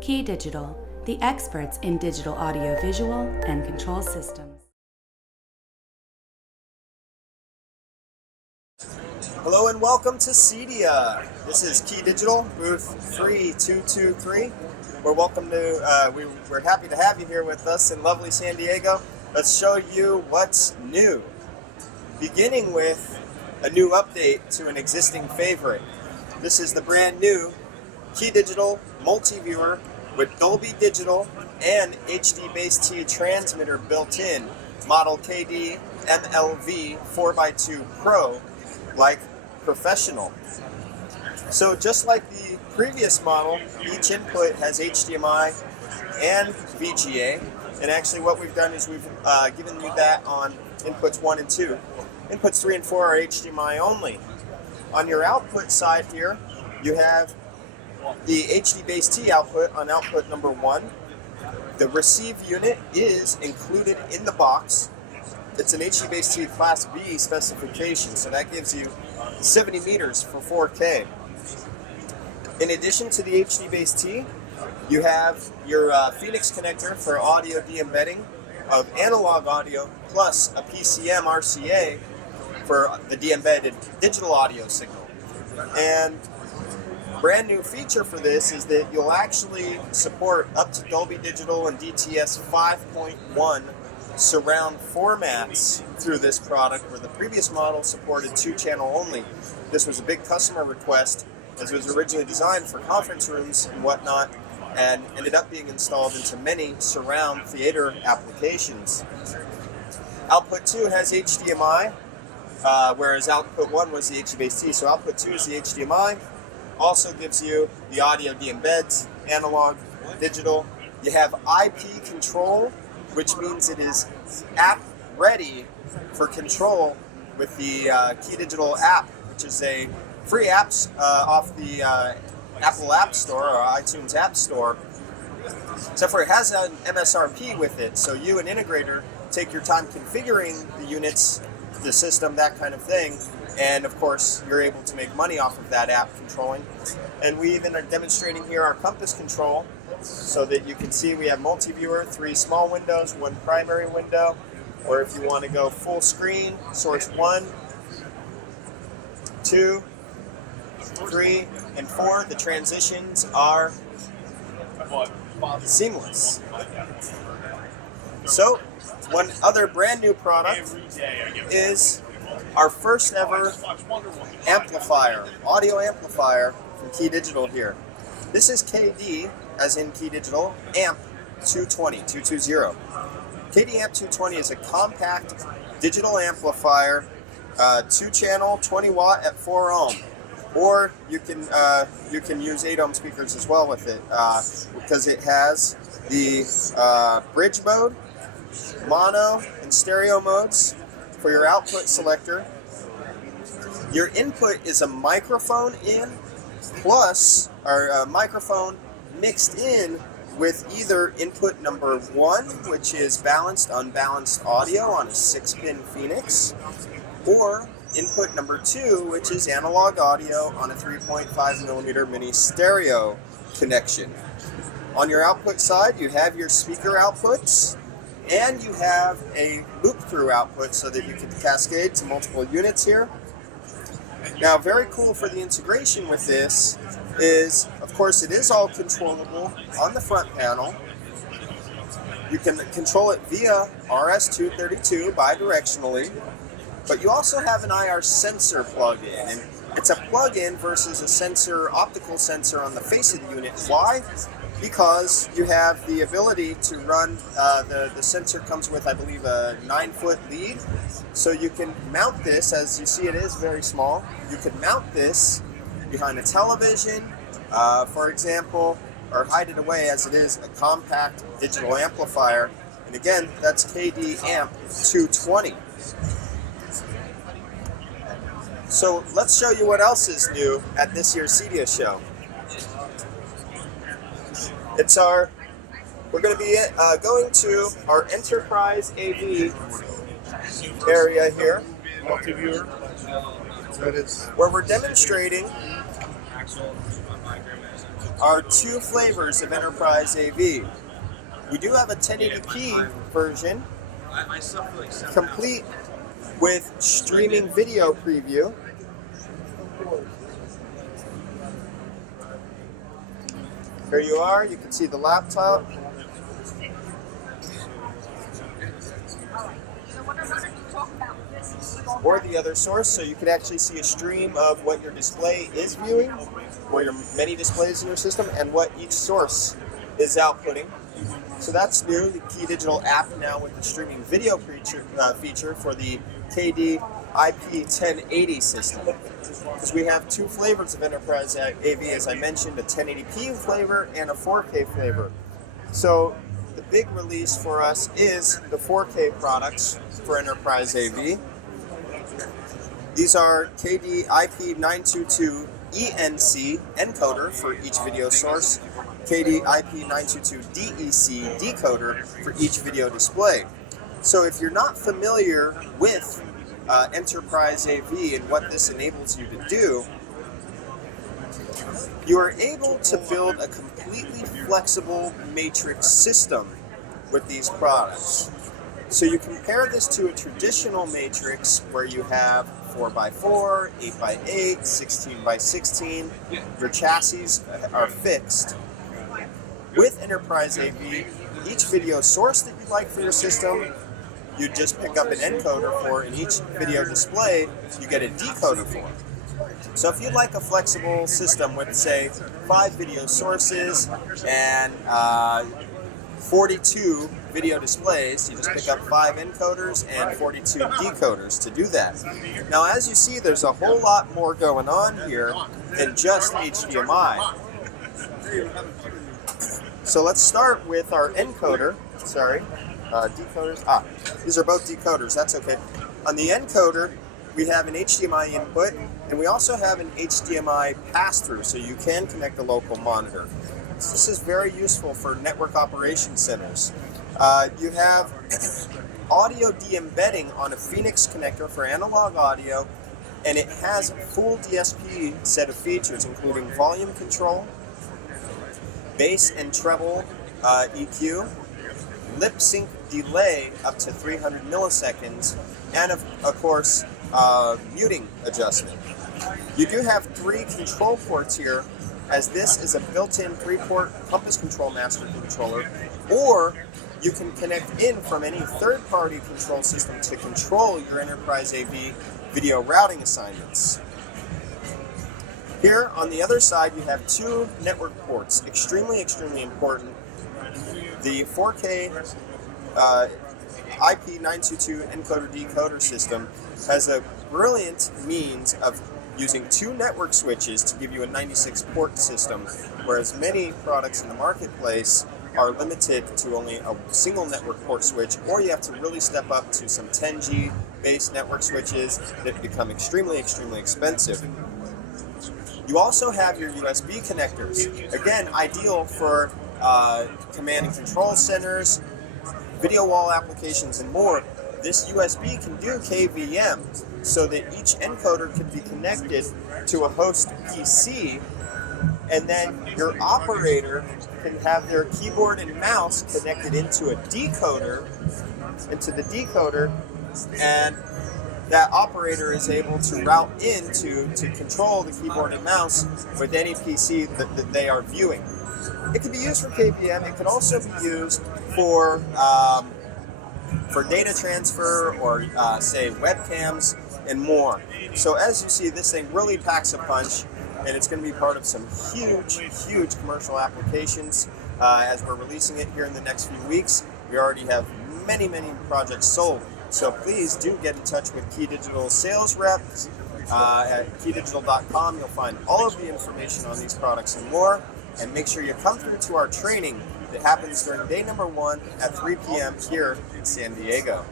KeyDigital, the experts in digital audio-visual and control systems. Hello and welcome to CEDIA. This is KeyDigital, booth 3223. We're happy to have you here with us in lovely San Diego. Let's show you what's new. Beginning with a new update to an existing favorite. This is the brand new KeyDigital multi-viewer with Dolby Digital and HD-Base-T transmitter built in, model KD MLV 4x2 Pro, like professional. So just like the previous model, each input has HDMI and VGA, and actually what we've done is we've given you that on inputs 1 and 2. Inputs 3 and 4 are HDMI only. On your output side here, you have the HD-Base-T output on output number 1. The receive unit is included in the box. It's an HD-Base-T Class B specification, so that gives you 70 meters for 4K. In addition to the HD-Base-T, you have your Phoenix connector for audio de-embedding of analog audio, plus a PCM RCA for the de-embedded digital audio signal. And brand new feature for this is that you'll actually support up to Dolby Digital and DTS 5.1 surround formats through this product, where the previous model supported 2-channel only. This was a big customer request, as it was originally designed for conference rooms and whatnot, and ended up being installed into many surround theater applications. Output 2 has HDMI, whereas output 1 was the HD-Base-T, so output 2 is the HDMI. Also gives you the audio de-embeds, analog, digital. You have IP control, which means it is app ready for control with the KeyDigital app, which is a free app off the Apple App Store or iTunes App Store. Except for it has an MSRP with it, so you, an integrator, take your time configuring the units, the system, that kind of thing, and of course you're able to make money off of that app controlling. And we even are demonstrating here our compass control, so that you can see we have multi-viewer, 3 small windows, 1 primary window, or if you want to go full screen, source 1, 2, 3, and 4. The transitions are seamless. So, one other brand new product is our first ever amplifier, audio amplifier from KeyDigital here. This is KD, as in KeyDigital, AMP 220. KD AMP 220 is a compact digital amplifier, 2-channel, 20 watt at 4 ohm. Or you can use 8 ohm speakers as well with it, because it has the bridge mode, mono, and stereo modes for your output selector. Your input is a microphone in, plus, or a microphone mixed in with either input number 1, which is balanced, unbalanced audio on a 6-pin Phoenix, or input number 2, which is analog audio on a 3.5mm mini stereo connection. On your output side, you have your speaker outputs, and you have a loop-through output so that you can cascade to multiple units here. Now, very cool for the integration with this is, of course, it is all controllable on the front panel. You can control it via RS-232 bidirectionally, but you also have an IR sensor plug-in, and it's a plug-in versus a sensor, optical sensor on the face of the unit. Why? Because you have the ability to run, the sensor comes with, I believe, a 9-foot lead, so you can mount this, as you see it is very small, you can mount this behind a television, for example, or hide it away as it is a compact digital amplifier. And again, that's KD AMP 220. So let's show you what else is new at this year's CEDIA show. We're going to be going to our Enterprise AV area here, multi-viewer, where we're demonstrating are two flavors of Enterprise AV. We do have a 1080p version, complete with streaming video preview. Here you are, you can see the laptop. Or the other source, so you can actually see a stream of what your display is viewing, or your many displays in your system, and what each source is outputting. So that's new, the KeyDigital app now with the streaming video feature for the KD IP 1080 system. Because we have two flavors of Enterprise AV, as I mentioned, a 1080p flavor and a 4K flavor. So the big release for us is the 4K products for Enterprise AV. These are KD IP 922 ENC encoder for each video source, KD IP 922 DEC decoder for each video display. So if you're not familiar with Enterprise AV and what this enables you to do, you are able to build a completely flexible matrix system with these products. So you compare this to a traditional matrix where you have 4x4, 8x8, 16x16. Your chassis are fixed. With Enterprise AV, each video source that you like for your system, you just pick up an encoder for, and each video display, you get a decoder for. So if you'd like a flexible system with, say, 5 video sources and 42 video displays, you just pick up 5 encoders and 42 decoders to do that. Now, as you see, there's a whole lot more going on here than just HDMI. So let's start with our encoder. Decoders. These are both decoders, that's okay. On the encoder, we have an HDMI input, and we also have an HDMI pass-through, so you can connect a local monitor. So this is very useful for network operation centers. You have audio de-embedding on a Phoenix connector for analog audio, and it has a full DSP set of features, including volume control, bass and treble EQ, lip sync delay up to 300 milliseconds, and of course, muting adjustment. You do have 3 control ports here, as this is a built-in 3-port Compass Control Master controller, or you can connect in from any third-party control system to control your Enterprise AV video routing assignments. Here on the other side, you have 2 network ports, extremely important. The 4K IP922 encoder-decoder system has a brilliant means of using 2 network switches to give you a 96-port system, whereas many products in the marketplace are limited to only a single network port switch, or you have to really step up to some 10G based network switches that become extremely expensive. You also have your USB connectors, again ideal for command and control centers, video wall applications, and more. This USB can do KVM, so that each encoder can be connected to a host PC, and then your operator can have their keyboard and mouse connected into the decoder, and that operator is able to route in to control the keyboard and mouse with any PC that they are viewing. It can be used for KVM. It can also be used for data transfer, or say webcams and more. So as you see, this thing really packs a punch, and it's going to be part of some huge commercial applications as we're releasing it here in the next few weeks. We already have many projects sold. So please do get in touch with KeyDigital sales reps at KeyDigital.com. You'll find all of the information on these products and more. And make sure you come through to our training that happens during day number 1 at 3 p.m. here in San Diego.